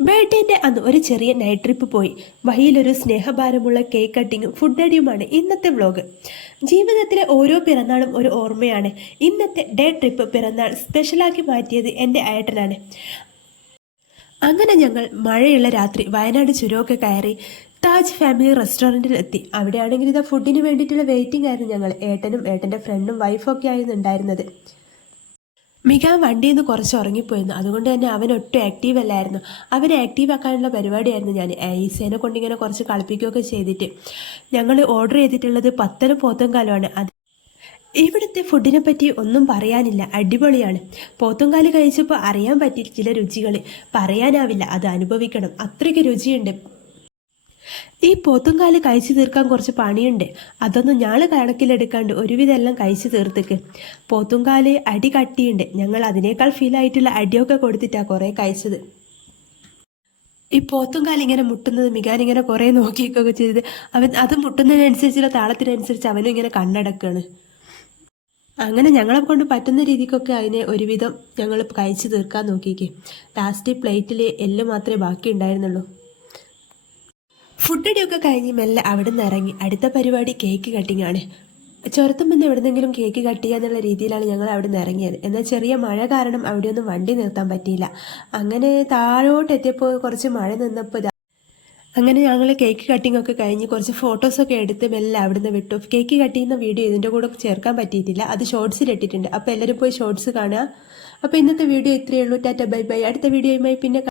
ബർത്ത്ഡേന്റെ അന്ന് ഒരു ചെറിയ നൈറ്റ് ട്രിപ്പ് പോയി. വഴിയിലൊരു സ്നേഹഭാരമുള്ള കേക്ക് കട്ടിങ്ങും ഫുഡ് അടിയുമാണ് ഇന്നത്തെ വ്ലോഗ് ജീവിതത്തിലെ ഓരോ പിറന്നാളും ഒരു ഓർമ്മയാണ്. ഇന്നത്തെ ഡേ ട്രിപ്പ് പിറന്നാൾ സ്പെഷ്യലാക്കി മാറ്റിയത് എന്റെ ഏട്ടനാണ്. അങ്ങനെ ഞങ്ങൾ മഴയുള്ള രാത്രി വയനാട് ചുരമൊക്കെ കയറി താജ് ഫാമിലി റെസ്റ്റോറന്റിൽ എത്തി. അവിടെയാണെങ്കിൽ ഇതാ ഫുഡിന് വേണ്ടിയിട്ടുള്ള വെയിറ്റിംഗ് ആയിരുന്നു ഞങ്ങൾ. ഏട്ടനും ഏട്ടന്റെ ഫ്രണ്ടും വൈഫൊക്കെ ആയിരുന്നു ഉണ്ടായിരുന്നത്. മിക വണ്ടിയിൽ നിന്ന് കുറച്ച് ഉറങ്ങിപ്പോയിരുന്നു. അതുകൊണ്ട് തന്നെ അവൻ ഒട്ടും ആക്റ്റീവ് അല്ലായിരുന്നു. അവനെ ആക്റ്റീവ് ആക്കാനുള്ള പരിപാടിയായിരുന്നു ഞാൻ. ഈസേനെ കൊണ്ടിങ്ങനെ കുറച്ച് കളിപ്പിക്കുകയൊക്കെ ചെയ്തിട്ട്. ഞങ്ങൾ ഓർഡർ ചെയ്തിട്ടുള്ളത് പത്തനും പോത്തും കാലമാണ് അത് ഇവിടുത്തെ ഫുഡിനെ പറ്റി ഒന്നും പറയാനില്ല. അടിപൊളിയാണ്. പോത്തുംകാൽ കഴിച്ചപ്പോൾ അറിയാൻ പറ്റി ചില രുചികൾ പറയാനാവില്ല. അത് അനുഭവിക്കണം. അത്രയ്ക്ക് രുചിയുണ്ട്. ഈ പോത്തുംകാൽ കഴിച്ചു തീർക്കാൻ കുറച്ച് പണിയുണ്ട്. അതൊന്നും ഞാൾ കണക്കിലെടുക്കാണ്ട് ഒരുവിധം എല്ലാം കഴിച്ചു തീർത്തേക്ക്. പോത്തുംകാൽ അടി കട്ടിയുണ്ട്. ഞങ്ങൾ അതിനേക്കാൾ ഫീലായിട്ടുള്ള അടിയൊക്കെ കൊടുത്തിട്ടാണ് കുറേ കഴിച്ചത്. ഈ പോത്തുംകാൽ ഇങ്ങനെ മുട്ടുന്നത് മികാൻ ഇങ്ങനെ കുറേ നോക്കിയൊക്കെ ചെയ്ത് അവൻ അത് മുട്ടുന്നതിനനുസരിച്ചുള്ള താളത്തിനനുസരിച്ച് അവനും ഇങ്ങനെ കണ്ണടക്കാണ്. അങ്ങനെ ഞങ്ങളെ കൊണ്ട് പറ്റുന്ന രീതിക്കൊക്കെ അതിനെ ഒരുവിധം ഞങ്ങൾ കഴിച്ചു തീർക്കാൻ നോക്കിക്കേ ലാസ്റ്റ് പ്ലേറ്റിൽ എല്ല് മാത്രമേ ബാക്കി ഉണ്ടായിരുന്നുള്ളൂ ഫുഡ് ഒക്കെ കഴിഞ്ഞ് മെല്ലെ അവിടെ നിന്ന് ഇറങ്ങി. അടുത്ത പരിപാടി കേക്ക് കട്ടിംഗ് ആണ്. ചുരത്തുമ്പോൾ എവിടെന്നെങ്കിലും കേക്ക് കട്ട് ചെയ്യാന്നുള്ള രീതിയിലാണ് ഞങ്ങൾ അവിടെ നിന്ന് ഇറങ്ങിയത്. എന്നാൽ ചെറിയ മഴ കാരണം അവിടെയൊന്നും വണ്ടി നിർത്താൻ പറ്റിയില്ല. അങ്ങനെ താഴോട്ട് എത്തിയപ്പോൾ കുറച്ച് മഴ നിന്നപ്പോൾ അങ്ങനെ ഞങ്ങൾ കേക്ക് കട്ടിംഗ് ഒക്കെ കഴിഞ്ഞ് കുറച്ച് ഫോട്ടോസൊക്കെ എടുത്ത് മെല്ലെ അവിടുന്ന് വിട്ടു. കേക്ക് കട്ട് ചെയ്യുന്ന വീഡിയോ ഇതിന്റെ കൂടെ ചേർക്കാൻ പറ്റിയിട്ടില്ല. അത് ഷോർട്സിൽ ഇട്ടിട്ടുണ്ട്. അപ്പോൾ എല്ലാവരും പോയി ഷോർട്സ് കാണുക. അപ്പോൾ ഇന്നത്തെ വീഡിയോ ഇത്രയേ ഉള്ളൂ. Tata bye bye. അടുത്ത വീഡിയോയുമായി പിന്നെ